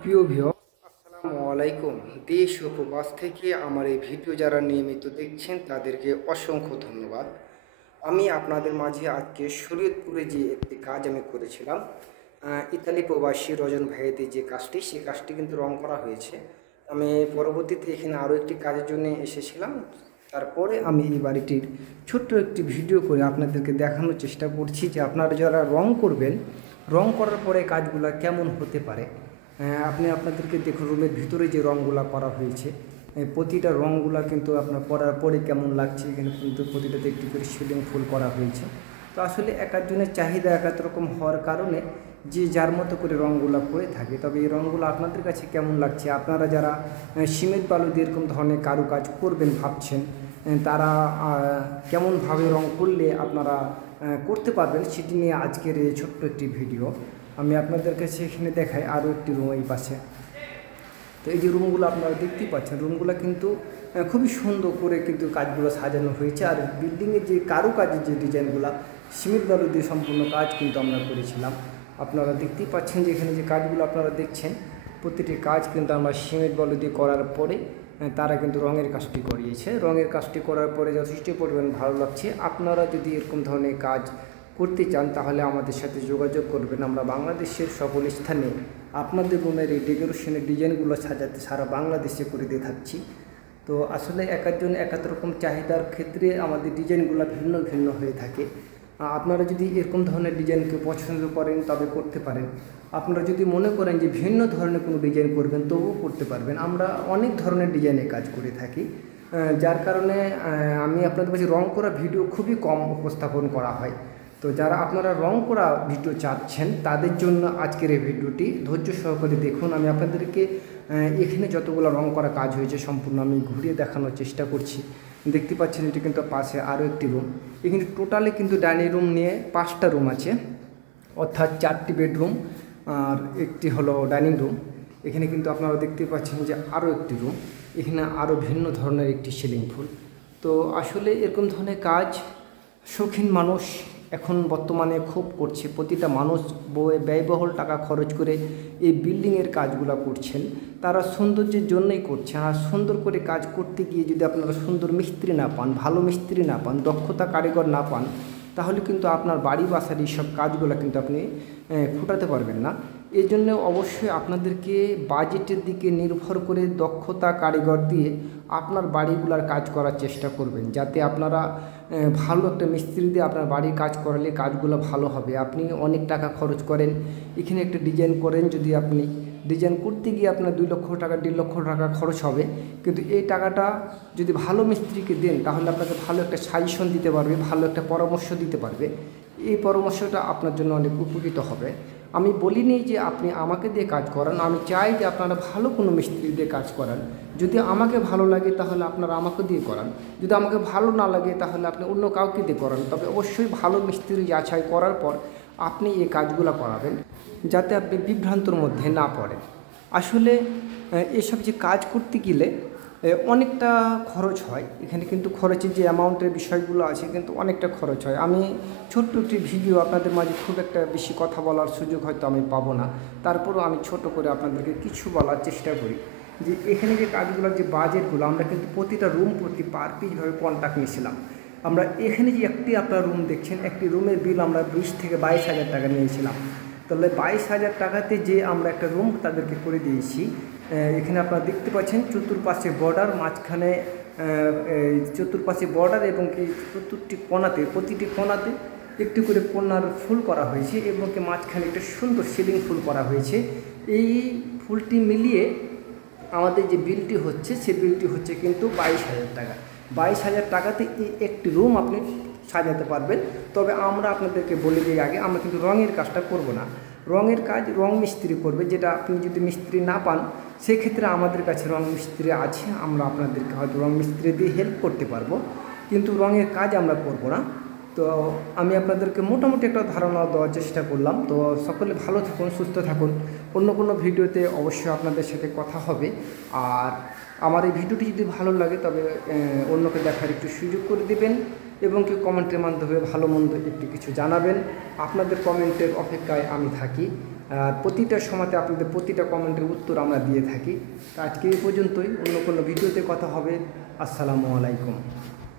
প্রিয় ভিউয়ার, আসসালামু আলাইকুম। দেশ ও প্রবাস থেকে আমার এই ভিডিও যারা নিয়মিত দেখছেন তাদেরকে অসংখ্য ধন্যবাদ। আমি আপনাদের মাঝে আজকে শরীয়তপুরে যে একটি কাজ আমি করেছিলাম, ইতালি প্রবাসী রজন ভাইয়েদের যে কাজটি, সেই কাজটি কিন্তু রং করা হয়েছে। আমি পরবর্তীতে এখানে আরও একটি কাজের জন্য এসেছিলাম। তারপরে আমি এই বাড়িটির ছোট্ট একটি ভিডিও করে আপনাদেরকে দেখানোর চেষ্টা করছি যে আপনারা যারা রং করবেন, রং করার পরে কাজগুলো কেমন হতে পারে। আপনি আপনাদেরকে দেখুন, রুমের ভিতরে যে রঙগুলা করা হয়েছে, প্রতিটা রঙগুলা কিন্তু আপনার করার পরে কেমন লাগছে। এখানে কিন্তু প্রতিটাতে একটি করে সিলিং ফুল করা হয়েছে। তো আসলে এক একজনের চাহিদা এক এক রকম হওয়ার কারণে যে যার মতো করে রঙগুলো করে থাকে। তবে এই রঙগুলো আপনাদের কাছে কেমন লাগছে, আপনারা যারা সিমেন্ট বালু দিয়ে এরকম ধরনের কারুকাজ করবেন ভাবছেন, তারা কেমনভাবে রং করলে আপনারা করতে পারবেন, সেটি নিয়ে আজকের এই ছোট্ট একটি ভিডিও। আমি আপনাদের কাছে এখানে দেখাই আরও একটি রুম এই পাশে। তো এই যে রুমগুলো আপনারা দেখতেই পাচ্ছেন, রুমগুলো কিন্তু খুবই সুন্দর করে কিন্তু কাজগুলো সাজানো হয়েছে। আর বিল্ডিংয়ের যে কারুকাজের যে ডিজাইনগুলো সিমেন্ট বালু দিয়ে সম্পূর্ণ কাজ কিন্তু আমরা করেছিলাম। আপনারা দেখতেই পাচ্ছেন যে এখানে যে কাজগুলো আপনারা দেখছেন, প্রতিটি কাজ কিন্তু আমরা সিমেন্ট বালু দিয়ে করার পরে তারা কিন্তু রঙের কাজটি করিয়েছে। রঙের কাজটি করার পরে যথেষ্ট পরিমাণ ভালো লাগছে। আপনারা যদি এরকম ধরনের কাজ করতে চান তাহলে আমাদের সাথে যোগাযোগ করবেন। আমরা বাংলাদেশের সকল স্থানে আপনাদের রুমের এই ডেকোরেশনের ডিজাইনগুলো সাজাতে সারা বাংলাদেশে করে দিয়ে থাকছি। তো আসলে এক একজন এক এক রকম চাহিদার ক্ষেত্রে আমাদের ডিজাইনগুলো ভিন্ন ভিন্ন হয়ে থাকে। আপনারা যদি এরকম ধরনের ডিজাইনকে পছন্দ করেন তবে করতে পারেন। আপনারা যদি মনে করেন যে ভিন্ন ধরনের কোনো ডিজাইন করবেন তবুও করতে পারবেন। আমরা অনেক ধরনের ডিজাইনে কাজ করে থাকি, যার কারণে আমি আপনাদের কাছে রং করা ভিডিও খুবই কম উপস্থাপন করা হয়। তো যারা আপনারা রং করা ভিডিও চাচ্ছেন তাদের জন্য আজকের এই ভিডিওটি ধৈর্য সহকারে দেখুন। আমি আপনাদেরকে এখানে যতগুলো রং করা কাজ হয়েছে সম্পূর্ণ আমি ঘুরিয়ে দেখানোর চেষ্টা করছি। দেখতে পাচ্ছেন এটি কিন্তু পাশে আরও একটি রুম। এখানে টোটালে কিন্তু ডাইনিং রুম নিয়ে 5টা রুম আছে, অর্থাৎ 4টি বেডরুম আর একটি হলো ডাইনিং রুম। এখানে কিন্তু আপনারা দেখতে পাচ্ছেন যে আরও একটি রুম, এখানে আরও ভিন্ন ধরনের একটি সিলিং ফুল। তো আসলে এরকম ধরনের কাজ শৌখিন মানুষ এখন বর্তমানে খুব করছে। প্রতিটা মানুষ ব্যয়বহুল টাকা খরচ করে এই বিল্ডিংয়ের কাজগুলো করছেন, তারা সৌন্দর্যের জন্যই করছে। আর সুন্দর করে কাজ করতে গিয়ে যদি আপনারা সুন্দর মিস্ত্রি না পান, ভালো মিস্ত্রি না পান, দক্ষতা কারিগর না পান, তাহলে কিন্তু আপনার বাড়ি বাসার এইসব কাজগুলো কিন্তু আপনি ফুটাতে পারবেন না। এই জন্য অবশ্যই আপনাদেরকে বাজেটের দিকে নির্ভর করে দক্ষতা কারিগর দিয়ে আপনার বাড়িগুলার কাজ করার চেষ্টা করবেন, যাতে আপনারা ভালো একটা মিস্ত্রি দিয়ে আপনার বাড়ির কাজ করালে কাজগুলো ভালো হবে। আপনি অনেক টাকা খরচ করেন, এখানে একটা ডিজাইন করেন, যদি আপনি ডিজাইন করতে গিয়ে আপনার 2 লক্ষ টাকা 1.5 লক্ষ টাকা খরচ হবে, কিন্তু এই টাকাটা যদি ভালো মিস্ত্রিকে দেন তাহলে আপনাকে ভালো একটা সাজেশন দিতে পারবে, ভালো একটা পরামর্শ দিতে পারবে। এই পরামর্শটা আপনার জন্য অনেক উপকৃত হবে। আমি বলিনি যে আপনি আমাকে দিয়ে কাজ করান, আমি চাই যে আপনারা ভালো কোনো মিস্ত্রি দিয়ে কাজ করান। যদি আমাকে ভালো লাগে তাহলে আপনারা আমাকে দিয়ে করান, যদি আমাকে ভালো না লাগে তাহলে আপনি অন্য কাউকে দিয়ে করান। তবে অবশ্যই ভালো মিস্ত্রি যাচাই করার পর আপনি এই কাজগুলো করাবেন, যাতে আপনি বিভ্রান্তর মধ্যে না পড়েন। আসলে এসব যে কাজ করতে গেলে অনেকটা খরচ হয়। এখানে কিন্তু খরচের যে অ্যামাউন্টের বিষয়গুলো আছে কিন্তু অনেকটা খরচ হয়। আমি ছোট্ট একটি ভিডিও আপনাদের মাঝে খুব একটা বেশি কথা বলার সুযোগ হয়তো আমি পাবো না, তারপরেও আমি ছোট করে আপনাদেরকে কিছু বলার চেষ্টা করি। যে এখানে যে কাজগুলোর যে বাজেটগুলো, আমরা কিন্তু প্রতিটা রুম প্রতি পার পিসভাবে কন্ট্যাক্ট নিয়েছিলাম। আমরা এখানে যে একটি আপনার রুম দেখছেন, একটি রুমের বিল আমরা 20 থেকে 22 হাজার টাকা নিয়েছিলাম। তাহলে 22 হাজার টাকাতে যে আমরা একটা রুম তাদেরকে করে দিয়েছি। এখানে আপনারা দেখতে পাচ্ছেন চতুর্পাশে বর্ডার, মাঝখানে চতুর্পাশে বর্ডার এবং কি প্রতিটি কোণাতে একটি করে কন্যার ফুল করা হয়েছে এবং কি মাঝখানে একটা সুন্দর সিলিং ফুল করা হয়েছে। এই ফুলটি মিলিয়ে আমাদের যে বিলটি হচ্ছে সে বিলটি হচ্ছে কিন্তু 22 হাজার টাকা। 22 হাজার টাকাতে এই একটি রুম আপনি সাজাতে পারবেন। তবে আমরা আপনাদেরকে বলে দিই আগে, আমরা কিন্তু রঙের কাজটা করব না। রঙের কাজ রং মিস্ত্রি করবে, যেটা আপনি যদি মিস্ত্রি না পান সেক্ষেত্রে আমাদের কাছে রং মিস্ত্রি আছে, আমরা আপনাদেরকে হয়তো রং মিস্ত্রি দিয়ে হেল্প করতে পারবো, কিন্তু রঙের কাজ আমরা করব না। তো আমি আপনাদেরকে মোটামুটি একটা ধারণা দেওয়ার চেষ্টা করলাম। তো সকলে ভালো থাকুন, সুস্থ থাকুন। অন্য কোনো ভিডিওতে অবশ্যই আপনাদের সাথে কথা হবে। আর আমার এই ভিডিওটি যদি ভালো লাগে তবে অন্যকে দেখার একটু সুযোগ করে দেবেন এবং কি কমেন্টের মাধ্যমে ভালো মন্দ একটু কিছু জানাবেন। আপনাদের কমেন্টের অপেক্ষায় আমি থাকি। প্রতিটা সময়তে আপনাদের প্রতিটা কমেন্টের উত্তর আমরা দিয়ে থাকি। তো আজকে এই পর্যন্তই, অন্য কোনো ভিডিওতে কথা হবে। আসসালামু আলাইকুম।